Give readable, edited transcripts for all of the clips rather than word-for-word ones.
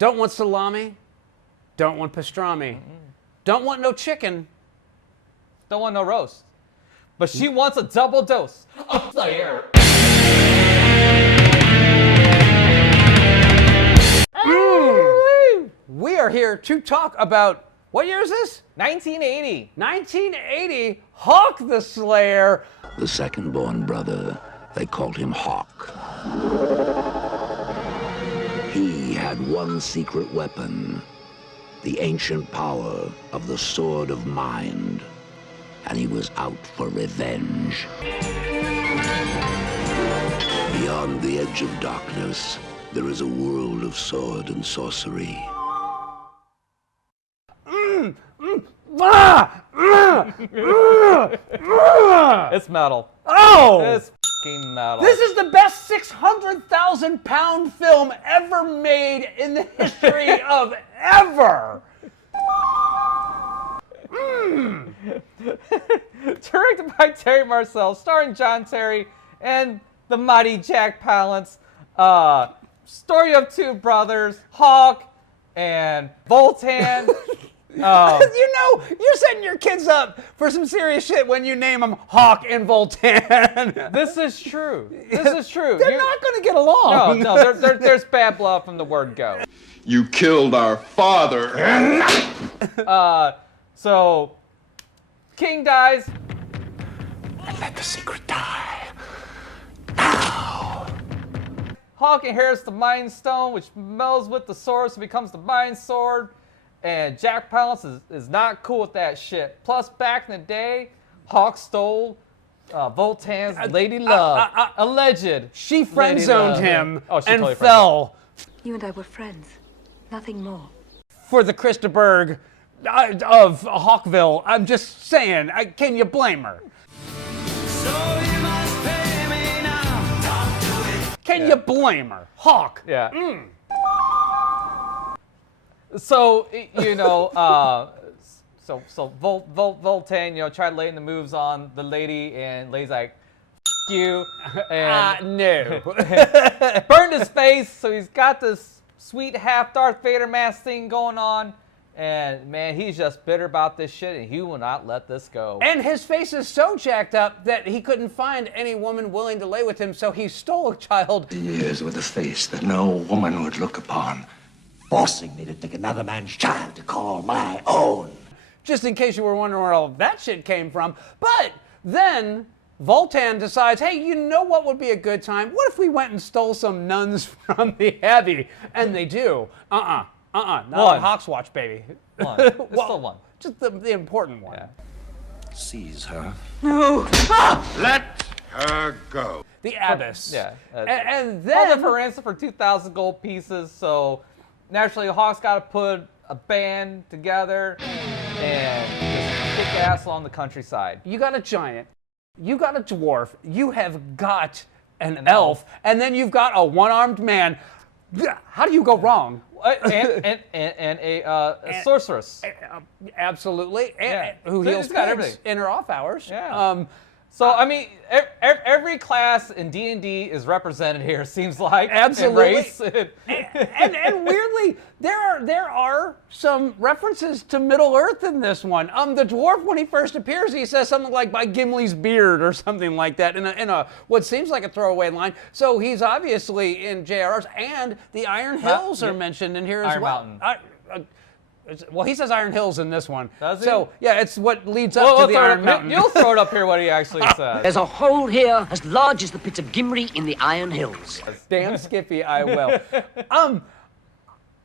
Don't want salami. Don't want pastrami. Don't want no chicken. Don't want no roast. But she wants a double dose of Slayer. We are here to talk about, what year is this? 1980. 1980, Hawk the Slayer. The second-born brother, they called him Hawk. He had one secret weapon, the ancient power of the Sword of Mind, and he was out for revenge. Beyond the edge of darkness, there is a world of sword and sorcery. It's metal. Oh! It's f***ing metal. This is the best 600,000-pound film ever made in the history of ever. Directed by Terry Marcel, starring John Terry and the mighty Jack Palance. Story of two brothers, Hawk and Voltan. You know, you're setting your kids up for some serious shit when you name them Hawk and Voltan. This is true. This is true. They're not going to get along. No, there's bad blood from the word go. You killed our father. So, King dies. Let the secret die. Hawk inherits the Mind Stone, which melds with the sword, so becomes the Mind Sword. And Jack Palance is not cool with that shit. Plus, back in the day, Hawk stole Voltan's Lady Love. Alleged. She friend-zoned him Oh, she and totally fell You and I were friends. Nothing more. for the Krista Berg of Hawkville. I'm just saying, can you blame her? Can you blame her? Hawk. Yeah. So, you know, so Voltan, you know, tried laying the moves on the lady, and lady's like, F you, and No. burned his face, so he's got this sweet half Darth Vader mask thing going on, and man, he's just bitter about this shit, and he will not let this go. And his face is so jacked up that he couldn't find any woman willing to lay with him, so he stole a child. Years with a face that no woman would look upon, forcing me to take another man's child to call my own. Just in case you were wondering where all of that shit came from. But then Voltan decides, hey, you know what would be a good time? What if we went and stole some nuns from the Abbey? And they do. Not on Hawk's watch, baby. One. It's still one. Just the important one. Yeah. Seize her. Let her go. The Abyss. Yeah. And Held then... it for ransom for 2,000 gold pieces, so naturally Hawk's got to put a band together and just kick ass along the countryside. You got a giant, you got a dwarf, you have got an elf, and then you've got a one-armed man. How do you go wrong? And a sorceress. Absolutely. Yeah. Who So heals it's got pigs everything. in her off hours. Yeah. So, I mean, every class in D&D is represented here, seems like. Absolutely. And race. and weirdly, there are some references to Middle Earth in this one. The dwarf, when he first appears, he says something like "by Gimli's beard" or something like that in a what seems like a throwaway line. So he's obviously in JRRs, and the Iron Hills are mentioned in here as Iron well. Mountain. Well, he says Iron Hills in this one. Does he? So yeah, it's what leads up to the Iron Mountain. You'll throw it up here what he actually said. There's a hole here as large as the pits of Gimri in the Iron Hills. Damn Skippy, I will.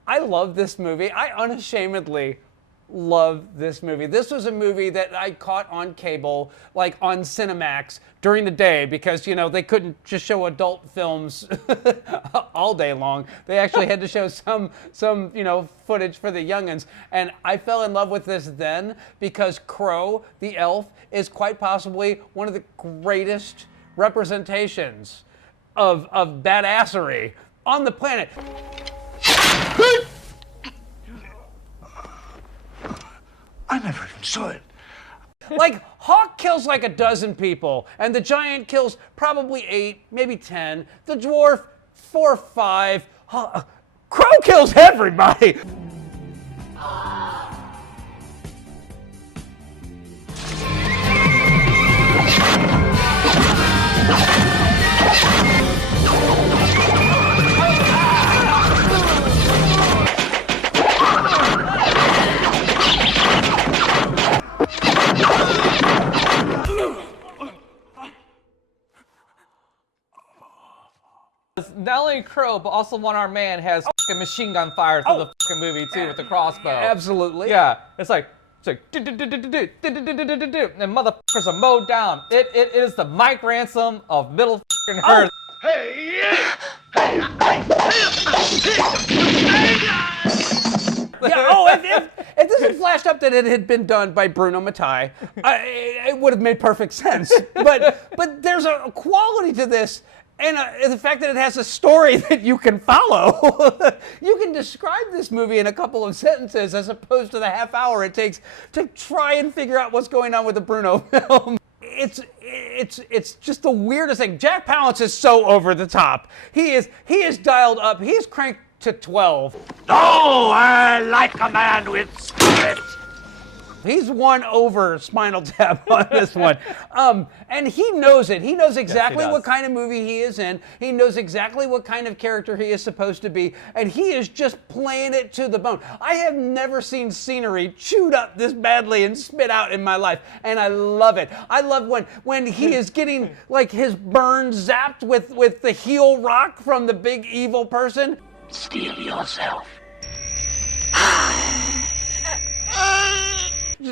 I love this movie. I unashamedly love this movie. This was a movie that I caught on cable, like on Cinemax during the day, because, you know, they couldn't just show adult films all day long. They actually had to show some, you know, footage for the youngins. And I fell in love with this then because Crow, the elf, is quite possibly one of the greatest representations of badassery on the planet. I never even saw it. Like, Hawk kills like a dozen people, and the giant kills probably 8, maybe 10. The dwarf, 4 or 5. Crow kills everybody. Not only Crow, but also One-Armed Man has fucking machine gun fire through the fucking movie too with the crossbow. Absolutely. Yeah, it's like and motherfuckers are mowed down. It is the Mike Ransom of Middle fucking Earth. Yeah, oh, if this had flashed up that it had been done by Bruno Mattei, it would have made perfect sense. But there's a quality to this, and the fact that it has a story that you can follow. You can describe this movie in a couple of sentences as opposed to the half hour it takes to try and figure out what's going on with the Bruno film. It's just the weirdest thing. Jack Palance is so over the top. He is dialed up. He's cranked to 12. Oh, I like a man with spirit. He's won over Spinal Tap on this one. And he knows it. He knows exactly does. what kind of movie he is in. He knows exactly what kind of character he is supposed to be. And he is just playing it to the bone. I have never seen scenery chewed up this badly and spit out in my life. And I love it. I love when he is getting like his burn zapped with the heel rock from the big evil person. Steel yourself.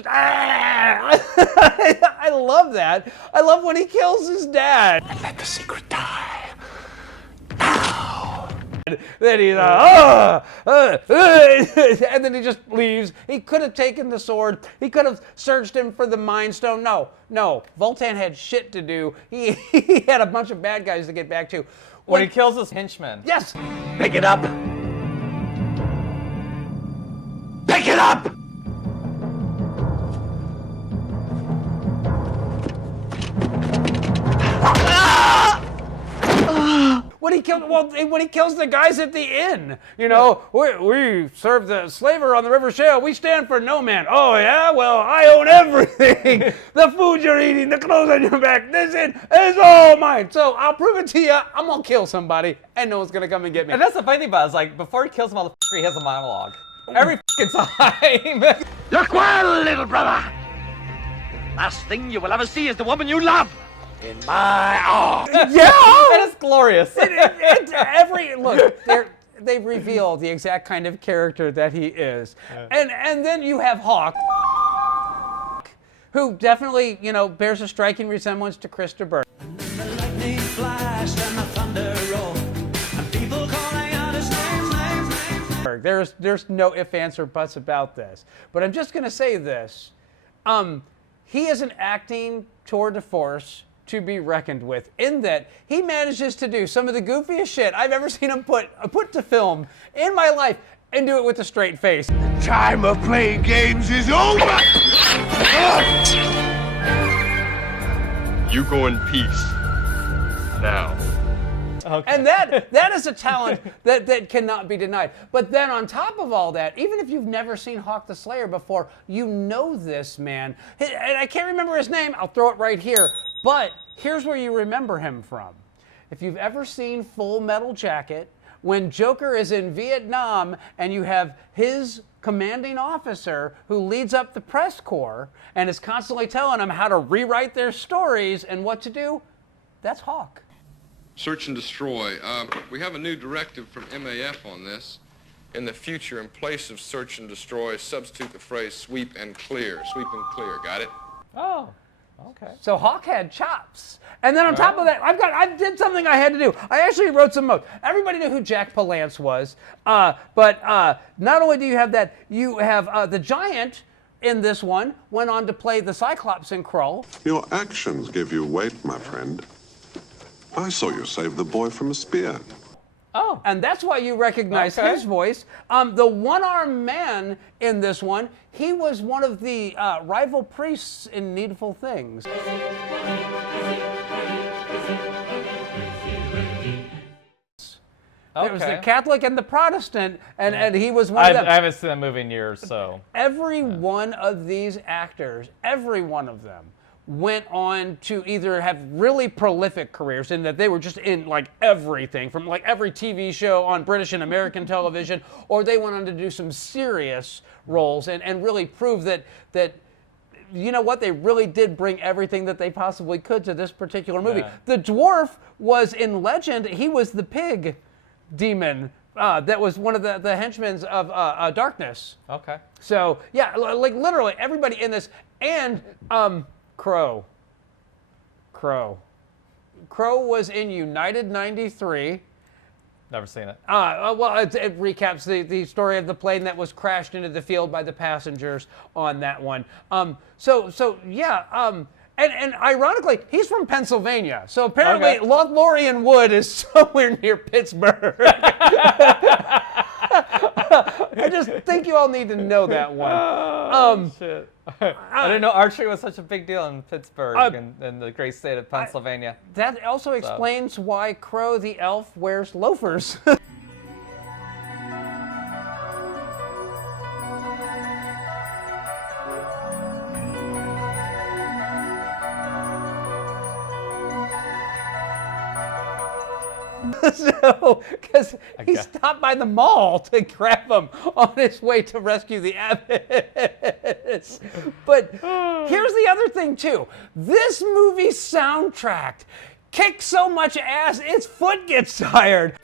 I love that. I love when he kills his dad. Let the secret die. Then he's and then he just leaves. He could have taken the sword. He could have searched him for the Mind Stone. No. Voltan had shit to do. He had a bunch of bad guys to get back to. When he kills his henchman. Yes. Pick it up. Pick it up. When he kills the guys at the inn, you know, we serve the slaver on the River Shale. We stand for no man. Oh yeah, well I own everything. The food you're eating, the clothes on your back, this inn is all mine. So I'll prove it to you. I'm gonna kill somebody, and no one's gonna come and get me. And that's the funny thing about it, is like before he kills the motherfucker, he has a monologue. Every fucking time. Look well, little brother. Last thing you will ever see is the woman you love in my arms. Yeah, And it's glorious. they reveal the exact kind of character that he is, and then you have Hawk, who definitely bears a striking resemblance to Christa Burke. The lightning flashed and the thunder rolled, and people calling out his name. There's no ifs, ands, or buts about this. But I'm just gonna say this: he is an acting tour de force to be reckoned with, in that he manages to do some of the goofiest shit I've ever seen him put to film in my life, and do it with a straight face. Time of playing games is over! You go in peace. Now. Okay. And that is a talent that cannot be denied. But then on top of all that, even if you've never seen Hawk the Slayer before, you know this man. And I can't remember his name. I'll throw it right here. But here's where you remember him from. If you've ever seen Full Metal Jacket, when Joker is in Vietnam and you have his commanding officer who leads up the press corps and is constantly telling them how to rewrite their stories and what to do, that's Hawk. Search and destroy. We have a new directive from MAF on this. In the future, in place of search and destroy, substitute the phrase sweep and clear. Sweep and clear. Got it? Oh, okay. So Hawk had chops. And then on top of that, I did something I had to do. I actually wrote some notes. Everybody knew who Jack Palance was. But not only do you have that, you have the Giant in this one went on to play the Cyclops in Krull. Your actions give you weight, my friend. I saw you save the boy from a spear. Oh. And that's why you recognize his voice. The one-armed man in this one, he was one of the rival priests in Needful Things. There was the Okay. Catholic and the Protestant, and he was one of them. I haven't seen that movie in years, so. Every one of these actors, every one of them, went on to either have really prolific careers in that they were just in like everything from like every TV show on British and American television, or they went on to do some serious roles and really prove that you know what, they really did bring everything that they possibly could to this particular movie. Yeah. The dwarf was in Legend. He was the pig demon that was one of the henchmen of Darkness. Okay. So yeah, like literally everybody in this, and Crow was in United 93. Never seen it. Well, it recaps the story of the plane that was crashed into the field by the passengers on that one. So yeah. And ironically, he's from Pennsylvania. So apparently, Okay. Lothlorien Wood is somewhere near Pittsburgh. I just think you all need to know that one. Shit. I didn't know archery was such a big deal in Pittsburgh and the great state of Pennsylvania. That also explains why Crow the elf wears loafers. So, because he stopped by the mall to grab him on his way to rescue the abbess. But here's the other thing, too. This movie's soundtrack kicks so much ass, its foot gets tired.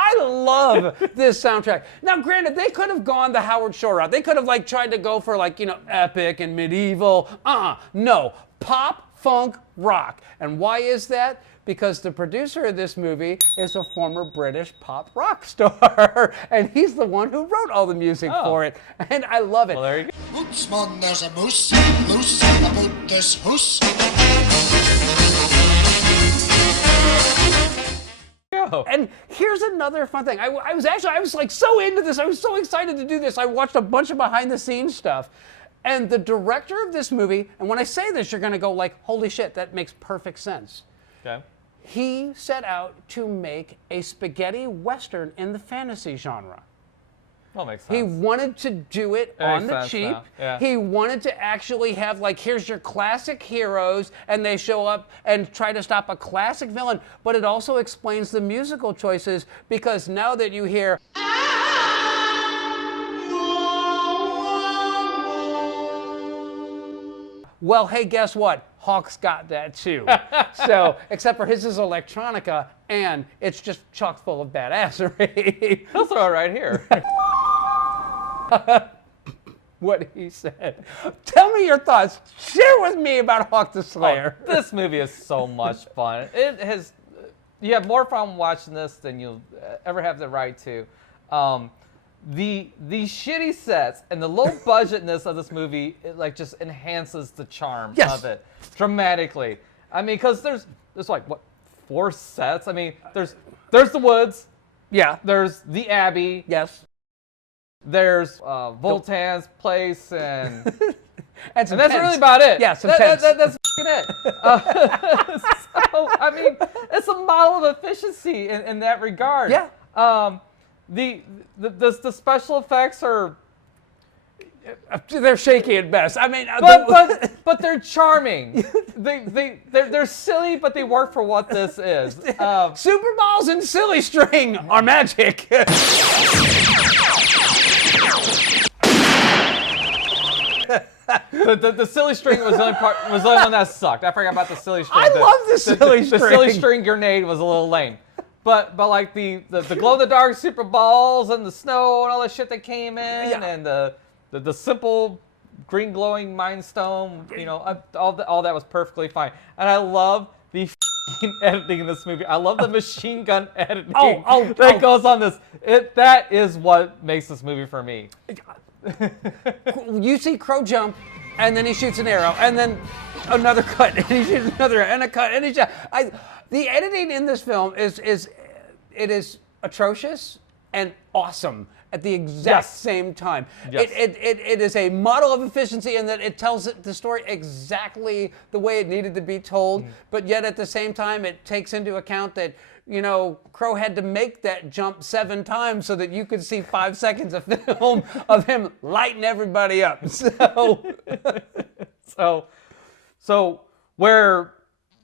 I love this soundtrack. Now, granted, they could have gone the Howard Shore route. They could have like tried to go for like, you know, epic and medieval. No, pop, funk, rock. And why is that? Because the producer of this movie is a former British pop rock star, and he's the one who wrote all the music for it. And I love it. Well, there you go. Bootsman, there's a moose loose about this hoose. And here's another fun thing. I was like so into this. I was so excited to do this. I watched a bunch of behind the scenes stuff. And the director of this movie, and when I say this, you're going to go like, holy shit, that makes perfect sense. Okay. He set out to make a spaghetti western in the fantasy genre. Well, makes sense. He wanted to do it on the cheap. Yeah. He wanted to actually have, like, here's your classic heroes, and they show up and try to stop a classic villain. But it also explains the musical choices, because now that you hear... Well, hey, guess what? Hawk's got that too. So, except for his is electronica, and it's just chock full of badassery. He'll throw it right here. What he said. Tell me your thoughts. Share with me about Hawk the Slayer. Oh, this movie is so much fun. It has. You have more fun watching this than you'll ever have the right to. The shitty sets and the low budgetness of this movie, it like just enhances the charm of it dramatically. I mean, because there's like what, 4 sets? I mean, there's the woods. Yeah. There's the Abbey. Yes. There's Voltaire's place and and that's really about it. Yeah, some tents. That's it. So I mean, it's a model of efficiency in that regard. Yeah. The special effects are they're shaky at best. I mean, but they're charming. They're silly, but they work for what this is. Super balls and silly string are magic. The silly string was the only one that sucked. I forgot about the silly string. I love the silly string. The silly string grenade was a little lame. But like the glow in the dark super balls and the snow and all the shit that came in and the simple green glowing mind stone, you know, all that was perfectly fine. And I love the editing in this movie. I love the machine gun editing that goes on this. That is what makes this movie for me. You see Crow jump, and then he shoots an arrow, and then another cut, and he shoots another, and a cut, and he shoots. The editing in this film is atrocious. and awesome at the exact same time. Yes. It is a model of efficiency in that it tells the story exactly the way it needed to be told, but yet at the same time it takes into account that, you know, Crow had to make that jump 7 times so that you could see 5 seconds of film of him lighting everybody up. So where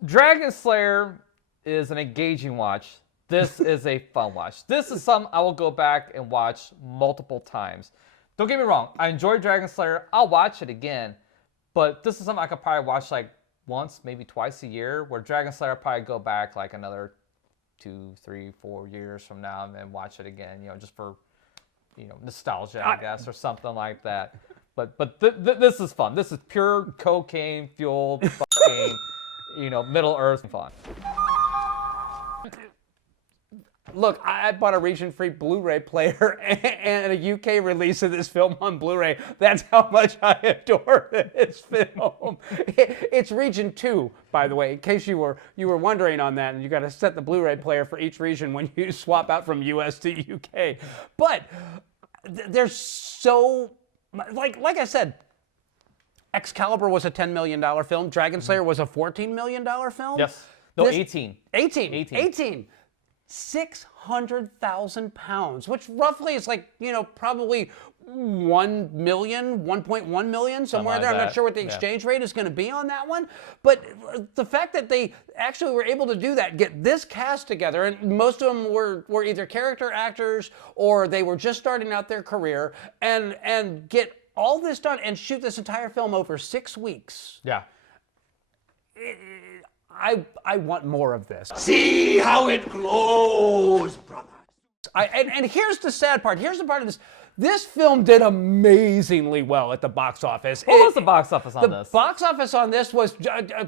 Dragon Slayer is an engaging watch, this is a fun watch. This is something I will go back and watch multiple times. Don't get me wrong, I enjoy Dragon Slayer. I'll watch it again, but this is something I could probably watch like once, maybe twice a year, where Dragon Slayer I'll probably go back like another 2, 3, 4 years from now and then watch it again, you know, just for, you know, nostalgia, I guess, or something like that. But this is fun. This is pure cocaine fueled fucking, you know, Middle Earth fun. Look, I bought a region-free Blu-ray player and a UK release of this film on Blu-ray. That's how much I adore this film. It's region 2, by the way, in case you were wondering on that, and you got to set the Blu-ray player for each region when you swap out from US to UK. But there's so, like I said, Excalibur was a $10 million film. Dragon Slayer was a $14 million film. Yes. No, 18. 600,000 pounds, which roughly is like, you know, probably 1 million, 1.1 million, somewhere like there. I'm not that. sure what the exchange rate is going to be on that one. But the fact that they actually were able to do that, get this cast together, and most of them were either character actors or they were just starting out their career, and get all this done and shoot this entire film over 6 weeks. Yeah. I want more of this. See how it glows, brother. And here's the sad part. Here's the part of this. This film did amazingly well at the box office. What was the box office on this? The box office on this was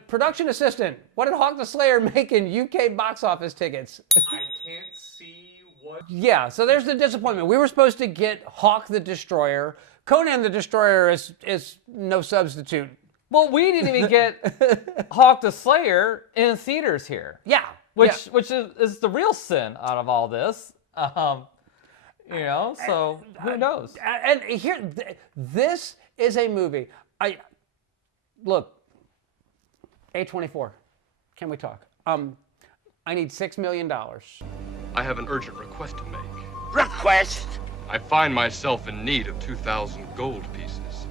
production assistant. What did Hawk the Slayer make in UK box office tickets? I can't see what. Yeah, so there's the disappointment. We were supposed to get Hawk the Destroyer. Conan the Destroyer is no substitute. Well, we didn't even get Hawk the Slayer in theaters here. Yeah. Which is the real sin out of all this. You know, so who knows? And here, this is a movie. Look, A24, can we talk? I need $6 million. I have an urgent request to make. Request? I find myself in need of 2,000 gold pieces.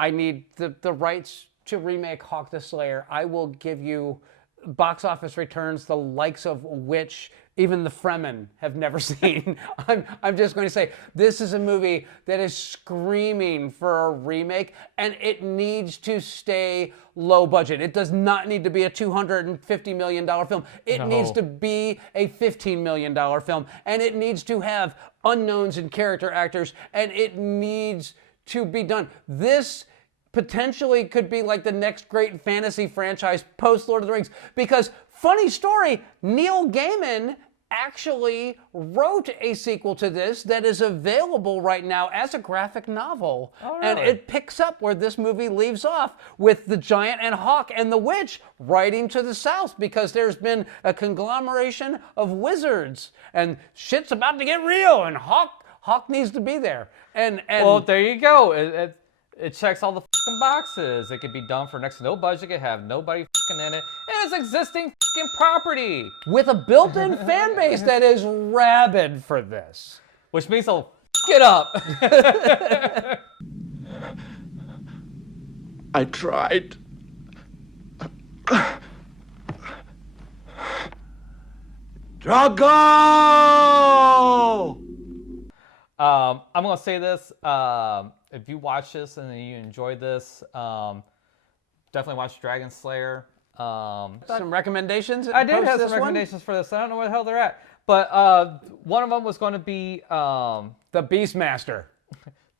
I need the rights to remake Hawk the Slayer. I will give you box office returns the likes of which even the Fremen have never seen. I'm just going to say, this is a movie that is screaming for a remake, and it needs to stay low budget. It does not need to be a $250 million film. It needs to be a $15 million film, and it needs to have unknowns and character actors, and it needs to be done. This potentially could be like the next great fantasy franchise post Lord of the Rings, because funny story, Neil Gaiman actually wrote a sequel to this that is available right now as a graphic novel. Oh, and really? it picks up where this movie leaves off, with the giant and Hawk and the witch riding to the south, because there's been a conglomeration of wizards and shit's about to get real, and Hawk needs to be there. And well, there you go. It checks all the fucking boxes. It could be done for next to no budget. It could have nobody fucking in it. And it's existing fucking property. with a built-in fan base that is rabid for this. Which means they'll fuck it up. I tried. Drago! I'm going to say this. If you watch this and you enjoyed this, definitely watch Dragon Slayer. Some recommendations? I did post have this some one? recommendations for this. I don't know where the hell they're at. But one of them was going to be The Beastmaster.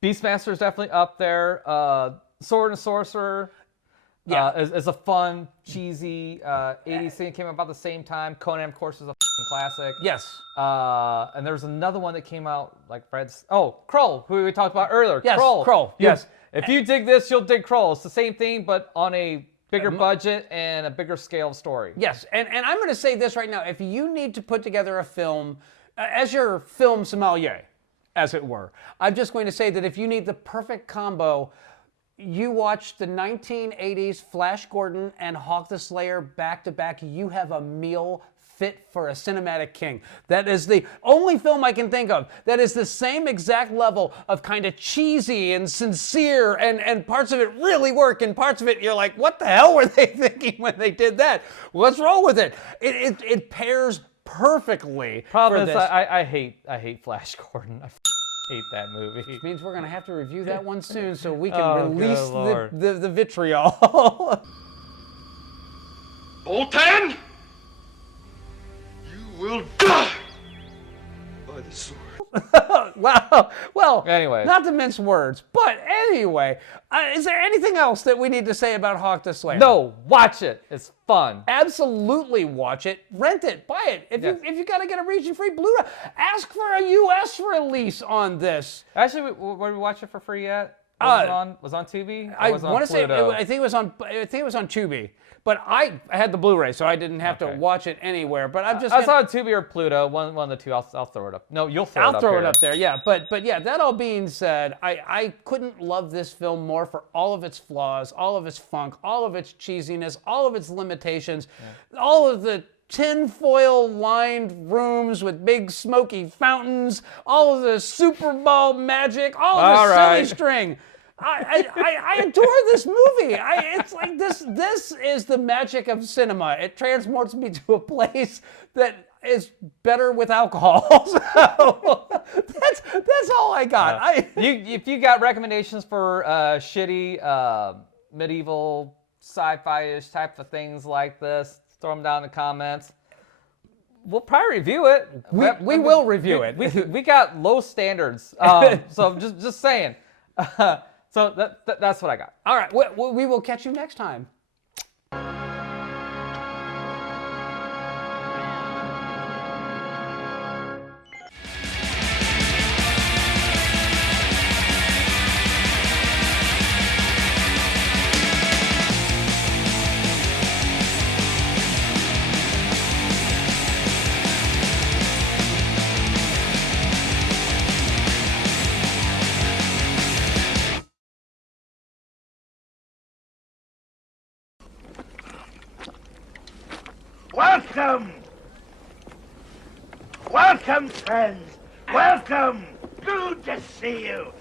Beastmaster is definitely up there. Sword and Sorcerer is a fun, cheesy 80s thing. It came out about the same time. Conan, of course, is a fucking classic. Yes. And there's another one that came out, like Fred's. Oh, Krull, who we talked about earlier. Yes, Krull. Krull, yes. If you dig this, you'll dig Krull. It's the same thing, but on a bigger budget and a bigger scale story. Yes, and I'm going to say this right now. If you need to put together a film as your film sommelier, as it were, I'm just going to say that if you need the perfect combo, you watch the 1980s Flash Gordon and Hawk the Slayer back to back, you have a meal fit for a cinematic king. That is the only film I can think of that is the same exact level of kind of cheesy and sincere, and parts of it really work, and parts of it you're like, what the hell were they thinking when they did that? What's wrong with it? It pairs perfectly. Problem for is, this. I hate Flash Gordon. I hate that movie. Which means we're gonna have to review that one soon so we can Oh, release good Lord. the vitriol. Boltan! You will die by the sword. Wow. Well, Anyways. not to mince words, but anyway, is there anything else that we need to say about Hawk the Slayer? No, watch it. It's fun. Absolutely watch it, rent it, buy it. If you gotta get a region-free Blu-ray, ask for a U.S. release on this. Actually, where we watch it for free yet? Was on Tubi? I was it on want to say Pluto? I think it was on Tubi, but I had the Blu-ray, so I didn't have to watch it anywhere. But I'm just I saw it on Tubi or Pluto, one of the two. I'll throw it up. No, you'll throw it up. I'll throw here. it up there, yeah. But yeah, that all being said, I couldn't love this film more for all of its flaws, all of its funk, all of its cheesiness, all of its limitations, all of the tinfoil lined rooms with big smoky fountains, all of the Super Bowl magic, all of the silly string. I adore this movie. It's like this is the magic of cinema. It transports me to a place that is better with alcohol. So that's all I got. If you got recommendations for shitty medieval sci-fi-ish type of things like this, throw them down in the comments. We'll probably review it. We will review it. We got low standards. So just saying. So that's what I got. All right, we will catch you next time. Welcome! Welcome, friends! Welcome! Good to see you!